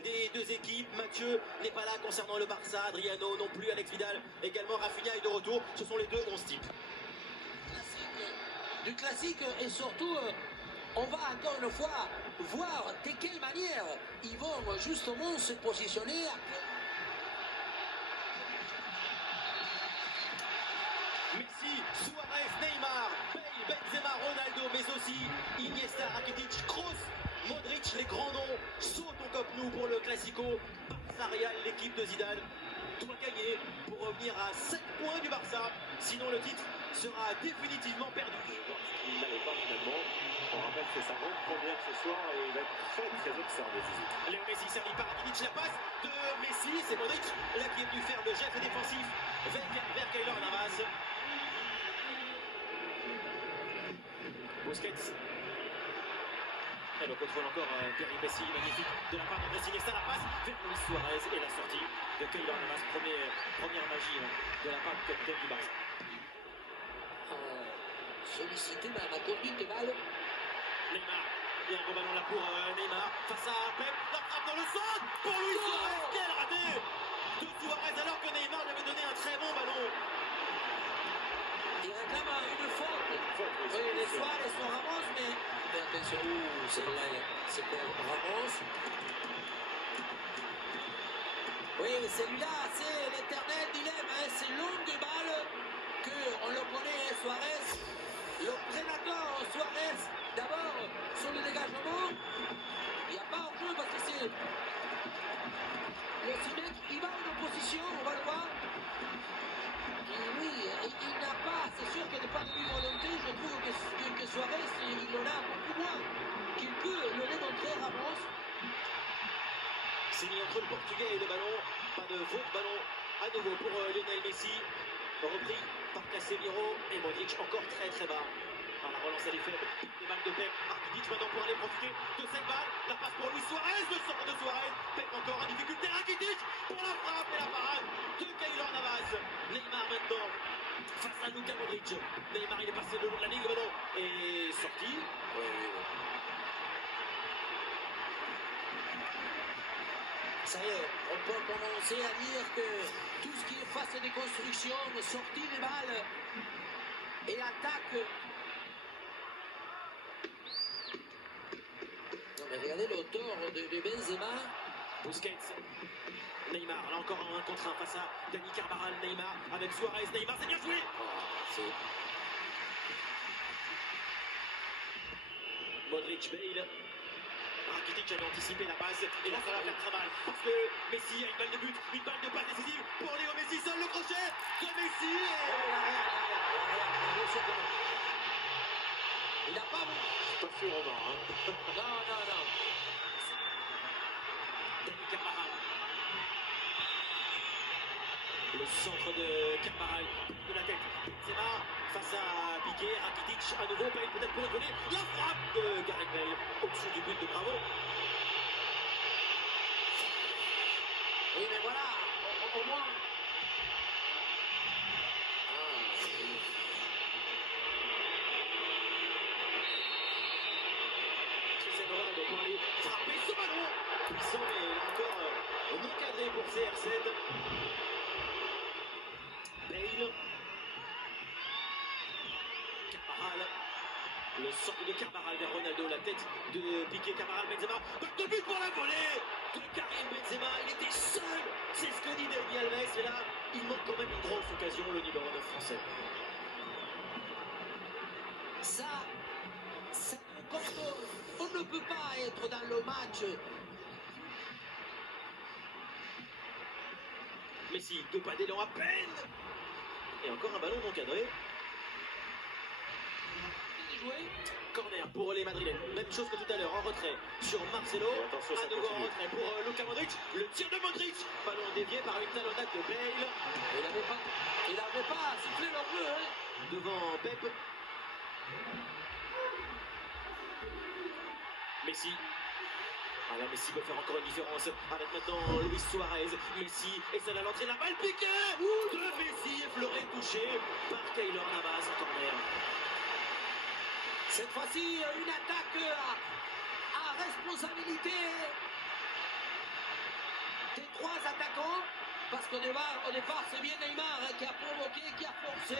des deux équipes. Mathieu n'est pas là concernant le Barça, Adriano non plus, Alex Vidal également, Rafinha est de retour. Ce sont les deux 11 types. Du classique et surtout, on va encore une fois voir de quelle manière ils vont justement se positionner. Messi, Suarez, Neymar, Bale, Benzema, Ronaldo, mais aussi Iniesta, Rakitic, Kroos, Modric, les grands noms sautent au Camp Nou pour le Classico. Barça Real, l'équipe de Zidane doit gagner pour revenir à 7 points du Barça, sinon le titre sera définitivement perdu. Il n'allait pas finalement. On rappelle que c'est sa grande première ce soir et il va être très observé. Léo Messi servi par Rakitic, la passe de Messi, c'est Modric là qui est venu faire le geste défensif vers Keylor Navas. Busquets. Et le contrôle encore péripétie magnifique de la part de Iniesta, la passe vers Luis Suarez et la sortie de Keylor Navas, première magie de la part du capitaine du Barça. Sollicité par la conduite de balle. Neymar, il y a un gros ballon là pour Neymar, face à Pep, la frappe dans le centre pour Luis Suarez, quel raté de Suarez alors que Neymar lui avait donné un très bon ballon. Il réclame une faute. Oui, les Suarez sont Ramos, mais attention, celle-là, c'est pour Ramos. Oui, celui-là, c'est l'éternel dilemme, hein, c'est longue balle qu'on le connaît, Suarez. Le prédateur Suarez, d'abord sur le dégagement, il n'y a pas hors-jeu parce que c'est le Cimex, il va en opposition, on va le voir. Et oui, il n'a pas, c'est sûr qu'il n'est pas de volonté, je trouve que Suarez, il en a beaucoup moins qu'il peut le démontrer Ramos. C'est mis entre le Portugais et le ballon, pas de faute, ballon à nouveau pour Lionel Messi, repris par Casemiro et Modric encore très bas. Alors, la relance elle est faible, les balles de Pep, Rakitic maintenant pour aller profiter de cette balle, la passe pour Luis Suarez, le centre de Suarez, Pep encore en difficulté, Rakitic pour la frappe et la parade de Keylor Navas. Neymar maintenant face à Luka Modric, Neymar il est passé le long de la ligne, le ballon est sorti. Ça y est, on peut commencer à dire que tout ce qui est phase de construction, sortie des balles et attaque. Non mais regardez le tort de Benzema. Busquets, Neymar, là encore un contre un face à Dani Carvajal, Neymar avec Suarez, Neymar c'est bien joué. Modric, Bale. Rakitic avait anticipé la passe et là ça va faire très mal parce que Messi a une balle de but, une balle de passe décisive pour Léo Messi, seul le crochet de Messi Il n'a pas vu. Pas sûr, Romain. Non. Dani Carvajal. Le centre de Carvajal de la tête. Benzema face à Piqué, Rakitic à nouveau, Bale peut-être pour le donner. La frappe de Gareth Bale au-dessus du but de Bravo. Oui mais voilà, au moins. Cristiano Ronaldo pour aller frapper ce ballon puissant mais là encore non cadré pour CR7. Bale. Carvajal. Le centre de Carvajal vers Ronaldo, la tête de Piqué, Carvajal, Benzema. De but pour la volée de Karim Benzema. Il était seul. C'est ce que dit Dani Alves. Et là, il manque quand même une grosse occasion, le numéro 9 français. Ça quand on ne peut pas être dans le match. Messi, 2 pas d'élan à peine. Et encore un ballon non cadré. Corner pour les Madrilènes. Même chose que tout à l'heure en retrait sur Marcelo. À nouveau en retrait pour Luka Modric. Le tir de Modric. Ballon dévié par une talonnade de Bale. Il n'avait pas sifflé leur jeu. Hein. Devant Pep. Messi. Ah là, Messi peut faire encore une différence avec maintenant Luis Suarez. Messi essaie à l'entrée, la balle piquée de Messi, effleuré, touché par Keylor Navas en corner. Cette fois-ci, une attaque à responsabilité des trois attaquants, parce qu'au départ c'est bien Neymar hein, qui a provoqué, qui a forcé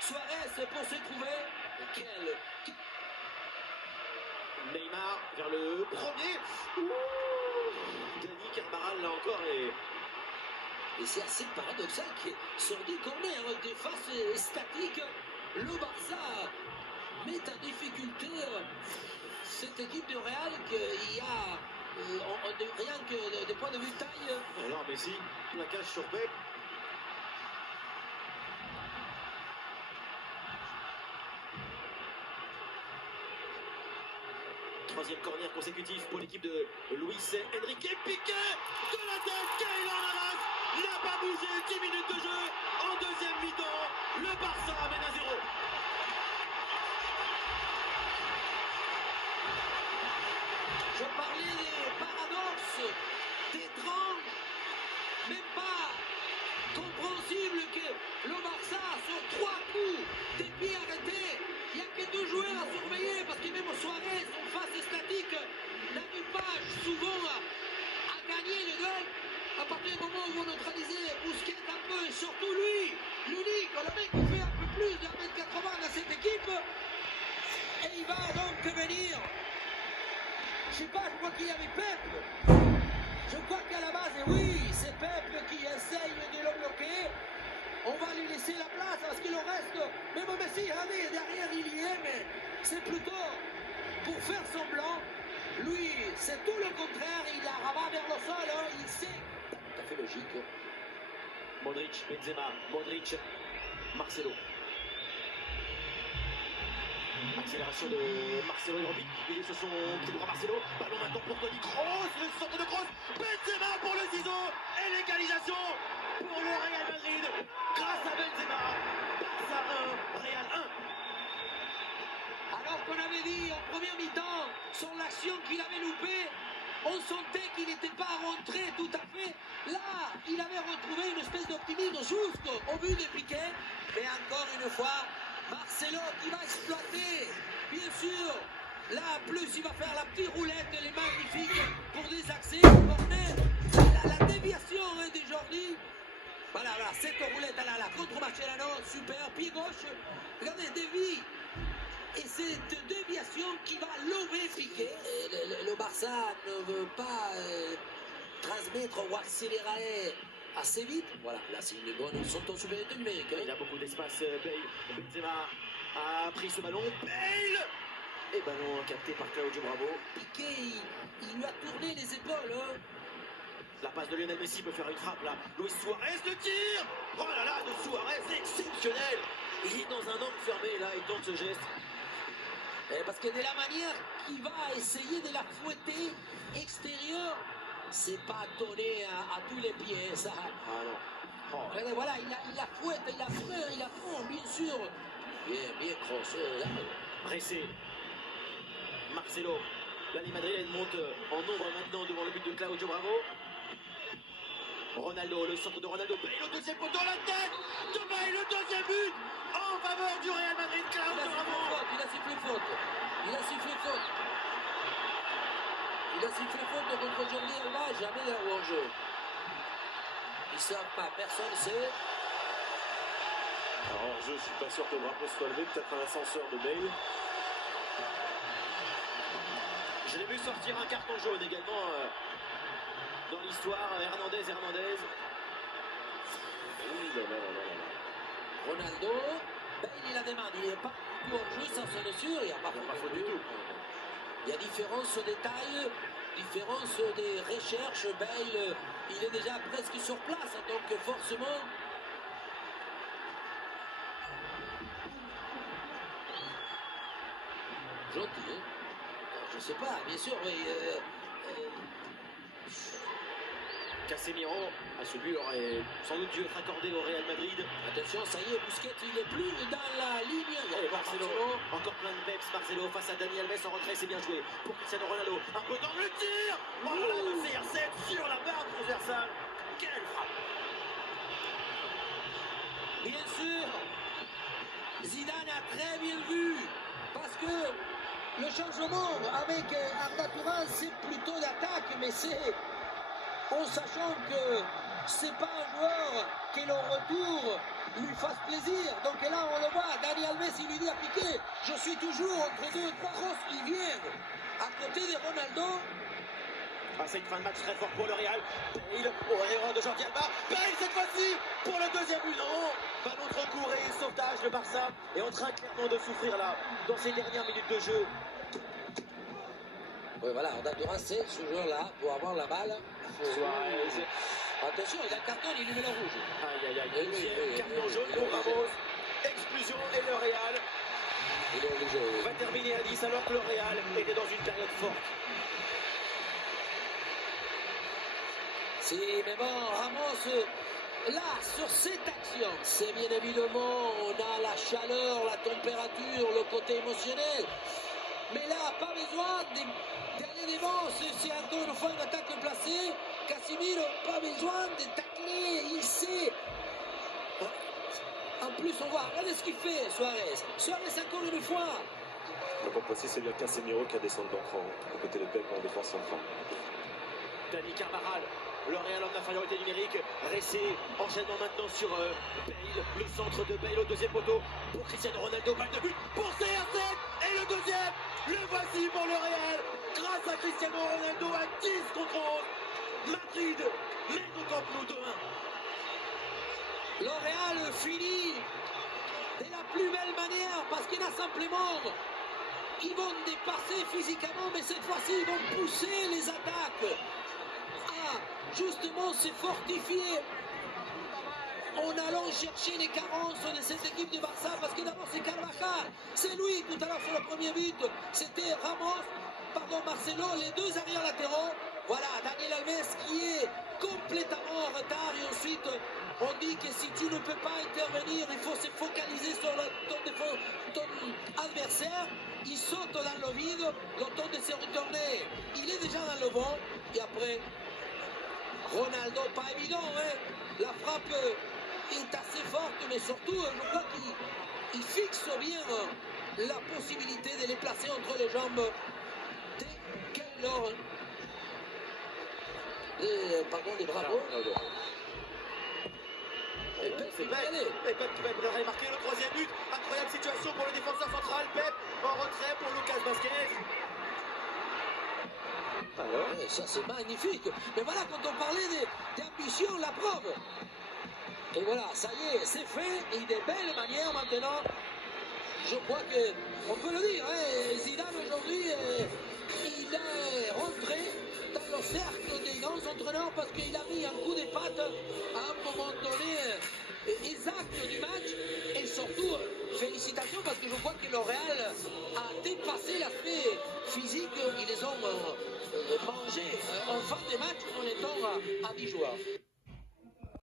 Suarez pour se trouver. Et quel... Neymar vers le premier. Dani Carvajal là encore Et c'est assez paradoxal que sur des corners des faces statiques, le Barça met en difficulté cette équipe de Real qu'il y a rien que des points de vue taille. Alors Messi, plaquage sur Pep. Troisième corner consécutif pour l'équipe de Luis Enrique. Piqué de la tête, Keylor Navas n'a pas bougé. 10 minutes de jeu en deuxième mi-temps. Le Barça mène à 0. Je parlais des paradoxes, d'étranges, même pas compréhensible que le Barça, sur 3 coups, des pieds arrêtés, il n'y a que 2 joueurs à surveiller parce que même Suarez, en face statique, n'arrive pas souvent à gagner le duel. À partir du moment où vous neutralisez Busquets un peu, et surtout lui, l'unique, le mec qui fait un peu plus de 1m80 dans cette équipe, et il va donc venir. Je sais pas, je crois qu'il y avait Pep. Je crois qu'à la base, oui, c'est Pep qui essaye de le bloquer. On va lui laisser la place parce qu'il en reste. Même Messi, regardez, derrière il y est, mais c'est plutôt pour faire semblant. Lui, c'est tout le contraire, il la rabat vers le sol, hein, il sait. Tout à fait logique. Modric, Benzema, Modric, Marcelo. Accélération de Marcelo et Robin. Il est sur son pied droit Marcelo. Ballon maintenant pour Toni Kroos. Le centre de Kroos. Benzema pour le ciseau. Et l'égalisation pour le Real Madrid. Grâce à Benzema. Barça 1, Real 1. Alors qu'on avait dit en première mi-temps sur l'action qu'il avait loupée, on sentait qu'il n'était pas rentré tout à fait. Là, il avait retrouvé une espèce d'optimisme jusqu'au but de Piqué. Mais encore une fois, Marcelo qui va exploiter, bien sûr. Là, plus il va faire la petite roulette, elle est magnifique pour des accès. La déviation de Jordi. Voilà, cette roulette là, contre Mascherano, super, pied gauche. Regardez, dévie. Et cette déviation qui va lever Piqué. Le Barça ne veut pas transmettre ou accélérer assez vite. Voilà, là c'est une bonne sorte en supériorité numérique. Il a beaucoup d'espace, Bale. Benzema a pris ce ballon. Bale. Et ballon capté par Claudio Bravo. Piqué, il lui a tourné les épaules. Hein. La passe de Lionel Messi peut faire une frappe là. Luis Suarez le tire. Oh là là, de Suarez, exceptionnel. Il est dans un angle fermé là, il tente ce geste. Parce que de la manière qu'il va essayer de la fouetter extérieure, c'est pas donné à tous les pieds ça. Ah non. Oh. Voilà, il la fouette, il la prend, bien sûr. Bien crossé. Pressé. Marcelo. La Madrid monte en nombre maintenant devant le but de Claudio Bravo. Ronaldo, le centre de Ronaldo. Bale au deuxième poteau, la tête de Bale, le deuxième but en faveur du Real Madrid. Claudio Bravo. Il a sifflé faute. Il a sifflé faute contre Jordi Alba, jamais de hors-jeu. Ils ne savent pas, personne ne sait. Alors, hors jeu, je suis pas sûr que le drapeau soit levé, peut-être un ascenseur de Bale. Je l'ai vu sortir un carton jaune également dans l'histoire. Hernandez. Ronaldo, Bale il a demandé, il n'est pas tout hors jeu, ça c'est sûr, il n'y a pas faute du tout. Il y a différence de taille, différence des recherches. Bale, il est déjà presque sur place, donc forcément. Gentil, hein? Je sais pas, bien sûr, oui. Casemiro, à ce but aurait sans doute dû être accordé au Real Madrid. Attention, ça y est, Busquets, il n'est plus dans la ligne. Et Marcelo, encore plein de peps. Marcelo face à Dani Alves en retrait, c'est bien joué. Pour Cristiano Ronaldo, un peu dans le tir. Oh là là, de CR7 sur la barre transversale. Quelle frappe! Bien sûr, Zidane a très bien vu, parce que le changement avec Arda Turan, c'est plutôt d'attaque, mais c'est en sachant que c'est pas un joueur que le retour lui fasse plaisir. Donc là, on le voit, Dani Alves, il lui dit à Piqué, je suis toujours entre deux crosses, il vient à côté de Ronaldo. Ah, c'est une fin de match très forte pour le Real. Bale au erreur de Jordi Alba. Bale cette fois-ci pour le deuxième but. Non, pas notre cours et sauvetage. Le Barça est en train clairement de souffrir là dans ces dernières minutes de jeu. Oui, voilà, on a dû rincer ce joueur-là pour avoir la balle. Suarez. Attention, il a le carton, il lui met le rouge. Aïe aïe aïe. Oui, Deuxième oui, carton oui, jaune oui, pour oui, Ramos. Expulsion et le Real Il est obligé. va terminer à 10 alors que le Real était dans une période forte. Si, mais bon, Ramos, là, sur cette action, c'est bien évidemment, on a la chaleur, la température, le côté émotionnel. Mais là, pas besoin d'aller devant, c'est encore une fois une attaque placée. Casemiro, pas besoin de tacler, il sait. En plus, on voit, regardez ce qu'il fait, Suarez. Suarez, encore une fois. Le bon précis, c'est bien Casemiro qui a descendu d'enfant à côté de Pep en défense centrale. Dani Carvajal, le Real en infériorité numérique. Ressé, enchaînement maintenant sur Bale, le centre de Bale au deuxième poteau pour Cristiano Ronaldo, balle de but pour CR7 et le deuxième, le voici pour le Real, grâce à Cristiano Ronaldo à 10 contre 11. Madrid mène au Camp Nou 2-1. Le Real finit de la plus belle manière parce qu'il a simplement, ils vont dépasser physiquement, mais cette fois-ci ils vont pousser les attaques à justement se fortifier en allant chercher les carences de cette équipe de Barça, parce que d'abord c'est Carvajal, c'est lui tout à l'heure sur le premier but, c'était Ramos, pardon Marcelo, les deux arrières latéraux. Voilà, Daniel Alves qui est complètement en retard et ensuite on dit que si tu ne peux pas intervenir, il faut se focaliser sur ton adversaire. Il saute dans le vide, le temps de se retourner, il est déjà dans le vent et après Ronaldo, pas évident, hein? La frappe est assez forte, mais surtout je crois qu'il fixe bien la possibilité de les placer entre les jambes de Keylor. Pardon, des bravos. Et Pep qui va marquer le troisième but. Incroyable situation pour le défenseur central. Pep en retrait pour Lucas Vazquez. Alors, Ouais, ça c'est magnifique. Mais voilà, quand on parlait d'ambition, la preuve. Et voilà, ça y est, c'est fait. Et de belle manière maintenant. Je crois qu'on peut le dire. Hein, Zidane aujourd'hui, il est rentré dans le cercle des grands entraîneurs parce qu'il a mis un coup de patte à un moment donné exact du match. Et surtout, félicitations parce que je crois que le Real a dépassé l'aspect physique. Ils les ont mangé en fin de match en étant à 10 joueurs.